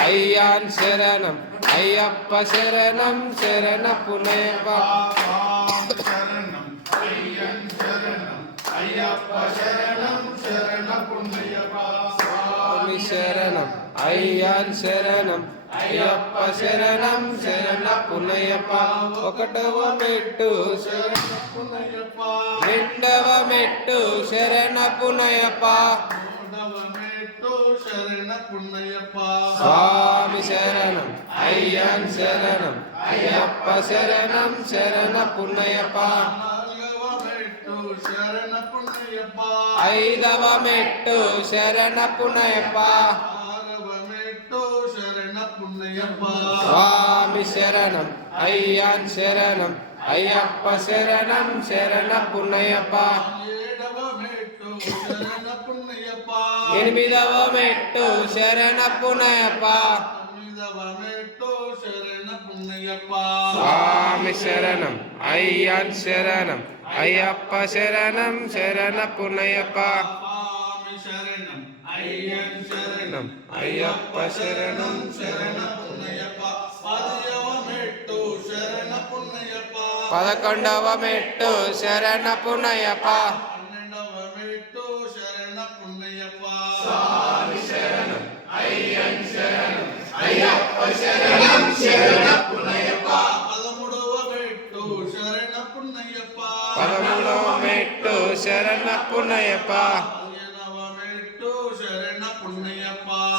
అయ్యాన్ శరణం అయ్యప్ప శరణం శరణపునయప్ప స్వామి శరణం అయ్యాన్ శరణం అయ్యప్ప శరణం శరణపునయప్ప ఒకటవ మెట్టు శరణపునయప్ప రెండవ మెట్టు శరణపునయప్ప స్వామి శరణం అయ్యాన్ శరణం అయ్యప్ప శరణం శరణపునయప్ప ఐదవ మెట్టు శరణపునయప్ప స్వామి శరణం అయ్యాన్ శరణం అయ్యప్ప శరణం శరణపునయప్ప ఎనిమిదవ మెట్టు శరణపునయప్ప స్వామి శరణం అయ్యాన్ శరణం అయ్యప్ప శరణం శరణపునయప్ప శరణం అయ్యప్ప శరణం శరణపునయప్ప పదకొండవ మెట్టు శరణపునయప్ప స్వామి శరణం అయ్యాన్ శరణం అయ్యప్ప శరణం శరణపునయప్ప పదమూడవ మెట్టు శరణపునయప్ప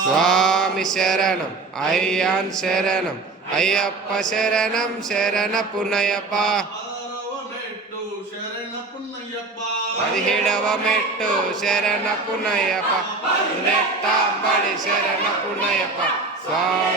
స్వామి శరణం అయ్యాన్ శరణం అయ్యప్ప శరణం శరణపునయప్ప పదిహేడవ మెట్టు శరణపునయప్ప నెట్టాంబడి శరణపునయప్ప స్వామి